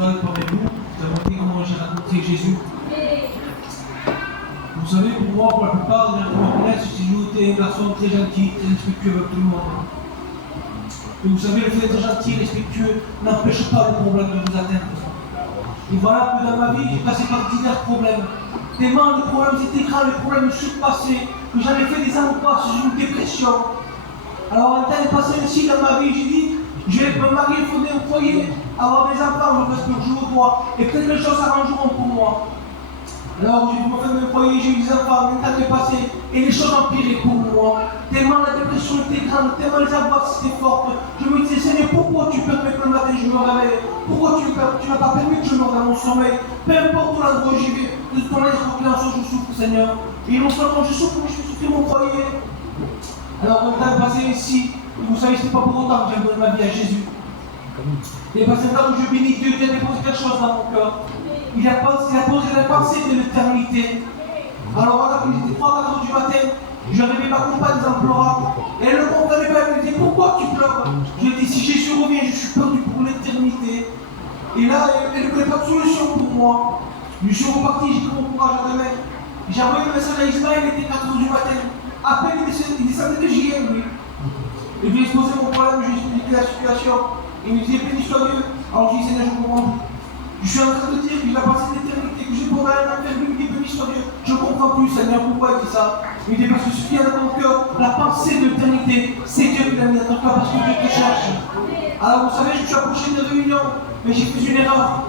Noël parmi vous, vous avez été comment j'ai rencontré Jésus. Vous savez, pour moi, pour la plupart, les gens qui me connaissent, j'ai toujours été un garçon très gentil, très respectueux avec tout le monde. Et vous savez, le fait d'être gentil et respectueux n'empêche pas les problèmes de vous atteindre. Et voilà que dans ma vie, j'ai passé par divers problèmes. Tellement les problèmes étaient grands, les problèmes me surpassaient, que j'avais fait des angoisses, j'ai eu une dépression. Alors, un temps est passé ainsi dans ma vie, j'ai dit, je vais me marier, fonder un foyer, avoir des enfants, parce que je le vois, et peut-être les choses s'arrangeront pour moi. Alors, j'ai me faire un foyer, j'ai eu des enfants, un temps est passé, et les choses empiraient pour moi. Tellement la dépression était grande, tellement les angoisses étaient fortes. Je me disais, Seigneur, pourquoi tu permets que le matin je me réveille? Pourquoi tu n'as pas permis que je meure dans mon sommeil? Peu importe l'endroit où j'y vais, de ton aide, je souffre, Seigneur. Et non seulement je souffre, mais je suis souffert mon foyer. Alors, un temps est passé ici, et vous savez, ce n'est pas pour autant que j'ai donné ma vie à Jésus. Et parce que quand je bénis Dieu, Dieu a déposé quelque chose dans mon cœur. Il a posé la pensée de l'éternité. Alors voilà, quand il était 3-4 heures du matin, je réveillais ma compagne en pleurant. Et elle ne comprenait pas, elle me disait, pourquoi tu pleures? Je lui ai dit, si Jésus revient, je suis perdu pour l'éternité. Et là, elle ne voulait pas de solution pour moi. Je suis reparti, j'ai pris mon courage à demain. J'ai envoyé le message à Ismaël, il était 4 heures du matin. À peine il descendait de JM, lui. Et je lui ai exposé mon problème, je lui ai expliqué la situation. Il me disait, béni soit Dieu. Alors je dis, Seigneur, je comprends. Je suis en train de dire que j'ai la pensée d'éternité, que j'ai pour un enfer, lui me dit, béni soit Dieu. Je ne comprends plus, Seigneur, pourquoi il dit ça? Il me dit, parce que ce qui est dans ton cœur, la pensée de l'éternité, c'est Dieu qui l'a mis dans ton cœur, parce que Dieu te cherche. Alors vous savez, je me suis approché de réunion, mais j'ai fait une erreur.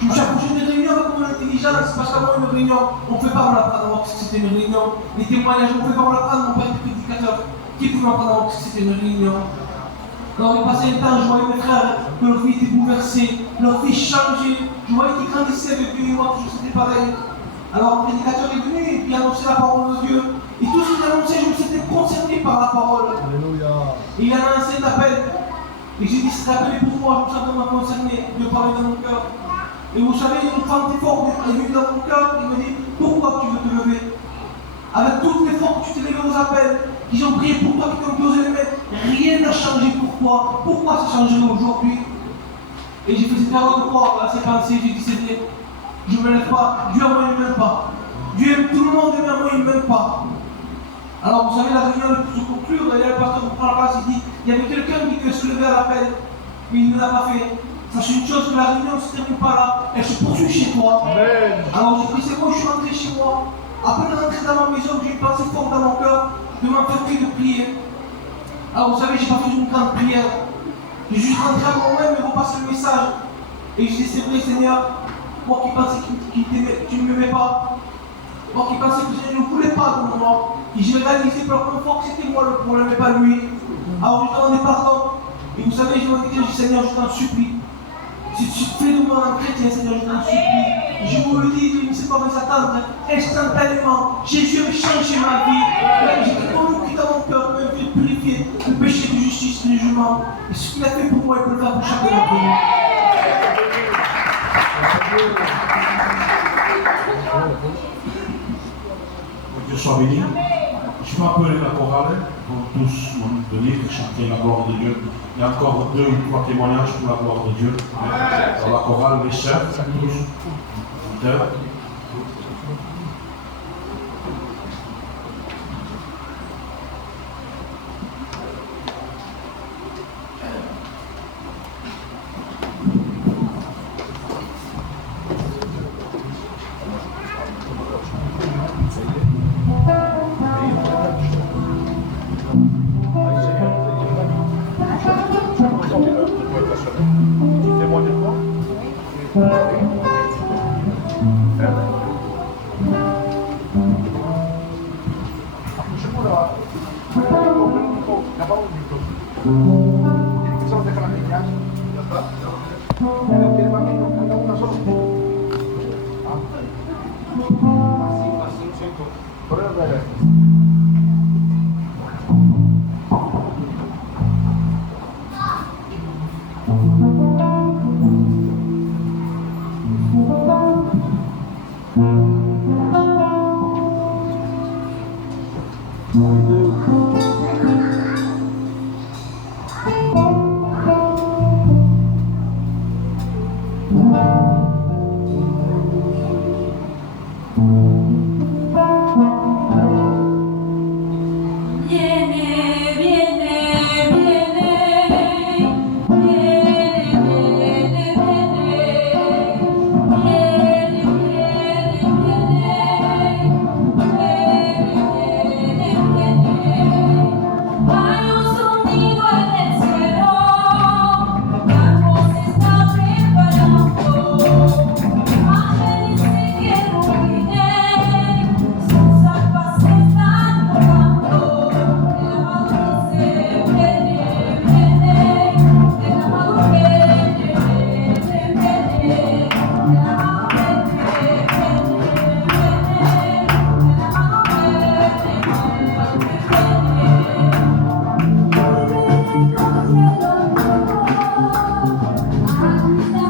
Je me suis approché de réunion avec mon intelligence, parce qu'avant une réunion, on ne fait pas me l'apprendre que c'était une réunion. Les témoignages, on ne fait pas me l'apprendre, mon père était prédicateur. Qui peut m'apprendre que c'était une réunion? Alors il passait un temps, je voyais mes frères, que leur vie était bouleversée, leur vie changeait, je voyais qu'ils grandissaient avec Dieu et moi, toujours c'était pareil. Alors le prédicateur est venu et puis annonçait la parole de Dieu. Et tout ce qu'il annonçait, je me sentais concerné par la parole. Alléluia. Et il a lancé un appel. Et j'ai dit, cet appel est pour moi, je me sens vraiment concerné de parler dans mon cœur. Et vous savez, une femme forte est venue dans mon cœur, il me dit, pourquoi tu veux te lever? Avec toutes les forces que tu t'es levé aux appels, qu'ils ont prié pour toi, qui t'ont posé les mains, rien n'a changé pour toi. Pourquoi ça changerait aujourd'hui? Et j'ai fait cette erreur de croire à ces pensées, j'ai dit, Seigneur, je ne me lève pas, Dieu à moi il ne m'aime pas. Dieu aime tout le monde, mais à moi il ne m'aime pas. Alors vous savez, la réunion pour se conclure, d'ailleurs le pasteur prend la place, il dit, il y avait quelqu'un qui devait se lever à l'appel, mais il ne l'a pas fait. Sachez une chose, que la réunion ne se termine pas là, elle se poursuit chez toi. Amen. Alors j'ai pris, c'est bon, je suis rentré chez moi. Après de rentrer dans ma maison, j'ai une pensée forte dans mon cœur de m'empêcher de prier. Alors vous savez, j'ai pas fait une grande prière. J'ai juste rentré à moi-même et repassé le message. Et je dis, c'est vrai Seigneur, moi qui pensais que tu ne m'aimais pas, moi qui pensais que je ne voulais pas de moi, et j'ai réalisé par le confort que c'était moi le problème et pas lui. Alors je demandais pardon. Et vous savez, je me dis, Seigneur, je t'en supplie. Si tu fais de moi un chrétien, Seigneur, je t'en supplie. Je vous le dis, je ne sais pas où s'attendre. Instantanément, Jésus a changé ma vie. J'étais convaincu dans mon cœur, me fait purifier le péché de justice, de jugement. Et ce qu'il a fait pour moi, il peut le faire pour chacun d'entre nous. Dieu soit béni. Je vais appeler la chorale pour tous venir chanter la gloire de Dieu. Il y a encore 2 ou 3 témoignages pour la gloire de Dieu. Dans la chorale, les chefs, tous, chanteurs. Amen.